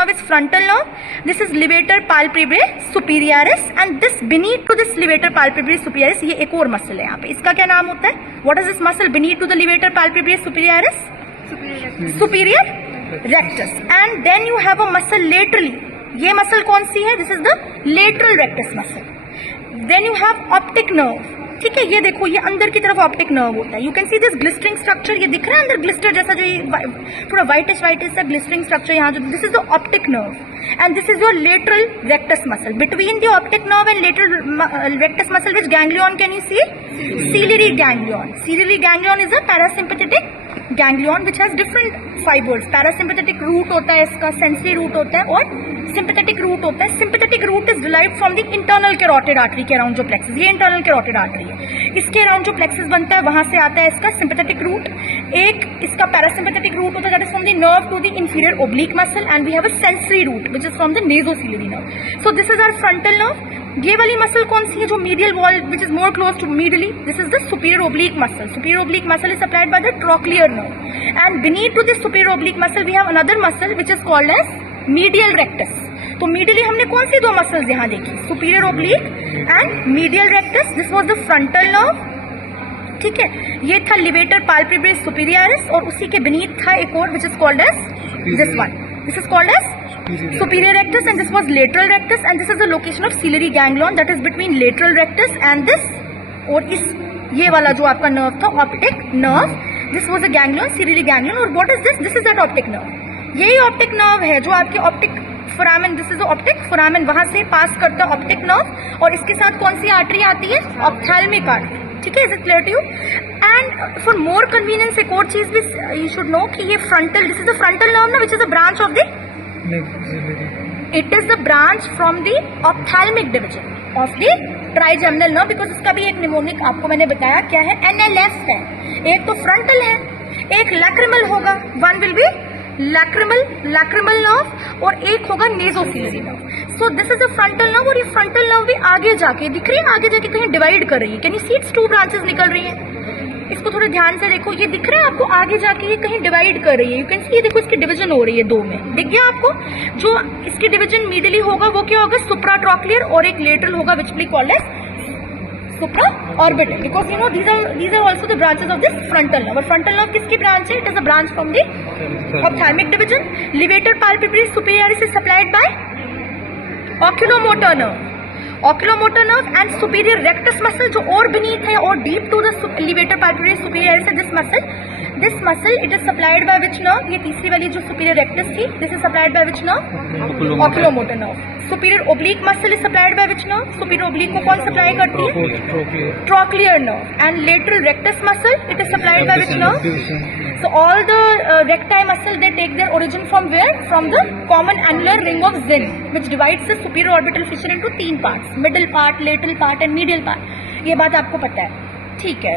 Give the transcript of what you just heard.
Now is frontal nerve. This is levator palpebrae superioris and this beneath to this levator palpebrae superioris ये एक और muscle है यहाँ पे. इसका क्या नाम होता है? What is this muscle beneath to the levator palpebrae superioris? Superior rectus. And then you have a muscle laterally. ये मसल कौन सी है? This is the lateral rectus muscle. Then you have optic nerve. ठीक है, ये देखो ये अंदर की तरफ ऑप्टिक नर्व होता है. You can see this ग्लिस्टरिंग structure. ये दिख रहा है अंदर ग्लिस्टर जैसा जो ये थोड़ा व्हाइटिश सा ग्लिस्टरिंग स्ट्रक्चर यहाँ जो. This is the optic nerve and this is your lateral rectus muscle. Between the optic nerve and lateral rectus muscle which ganglion can you see? Ciliary ganglion. Ciliary ganglion is a parasympathetic ganglion which has different fibres. Parasympathetic root होता है इसका, sensory root होता है और sympathetic root होता है. Sympathetic root is derived from the internal carotid artery के around जो प्लेक्सस. ये इंटरनल कैरोटिड आर्टरी है, इसके अराउंड जो प्लेक्सस बनता है वहां से आता है इसका सिंपैथेटिक रूट. एक इसका पैरासिम्पैथेटिक रूट होता है that is from the nerve to the inferior oblique muscle and we have a sensory root which is from the nasociliary nerve. So this is our frontal nerve. ये वाली muscle कौन सी है जो medial wall which is more close to medially? This is the superior oblique muscle. Superior oblique muscle is supplied by the trochlear nerve and beneath to this superior oblique muscle we have another muscle which is called as medial rectus. तो medially हमने कौन सी दो muscles यहाँ देखी? Superior oblique and medial rectus. This was the frontal nerve. ठीक है, ये था लिवेटर पाल्पेब्रे सुपीरियरिस और उसी के beneath था एक और which is called as this one. This is called as superior rectus and this was lateral rectus and this is the location of ciliary ganglion that is between lateral rectus and this. और इस ये वाला जो आपका nerve था optic nerve, this was a ganglion, ciliary ganglion. और what is this? This is that optic nerve. यही optic nerve है जो आपकी optic foramen, this is optic foramen, वहां से पास करता है ऑप्टिक नर्व और इसके साथ कौन सी आर्टरी आती है? Ophthalmic artery. ठीक है, is it clear to you? And for more convenience एक और चीज भी यू शुड नो कि ये frontal, this is the frontal nerve ना which is a branch of the, it is the branch from the ophthalmic division of the trigeminal nerve because इसका भी एक निमोनिक आपको मैंने बताया क्या है, एनएलएस है. एक तो फ्रंटल है, एक लैक्रिमल होगा. One will be lacrimal nerve और एक होगा nasociliary nerve. So this is a frontal nerve और ये फ्रंटल नर्व भी आगे जाके दिख रही है, आगे जाके कहीं डिवाइड कर रही है. Can you see it's two branches निकल रही है. इसको थोड़ा ध्यान से देखो, ये दिख रहा है आपको, आगे जाके ये कहीं डिवाइड कर रही है. यू कैन सी, ये देखो इसकी डिवीजन हो रही है दो में. दिख गया आपको? जो इसकी डिवीजन मीडियली होगा वो क्या होगा? सुप्रा ट्रोक्लियर और एक लेटरल होगा which we called as supra orbital because you know these are also the branches of this frontal nerve. Frontal nerve किसकी branch है? It is a branch from the ophthalmic division. Levator palpebrae superioris is supplied by oculomotor nerve. Oculomotor nerve and superior rectus muscle जो और beneath है और deep to the levator palpebrae superioris है. This muscle it is supplied by which nerve? ये तीसरी वाली जो superior rectus थी, this is supplied by which nerve? Oculomotor nerve. Superior oblique muscle is supplied by which nerve? Superior oblique को कौन supply करती है? Trochlear nerve. And lateral rectus muscle it is supplied by which nerve? So all the recti muscle they take their origin from where? From the common annular ring of Zinn which divides the superior orbital fissure into 3 parts: middle part, lateral part and medial part. ये बात आपको पता है, ठीक है.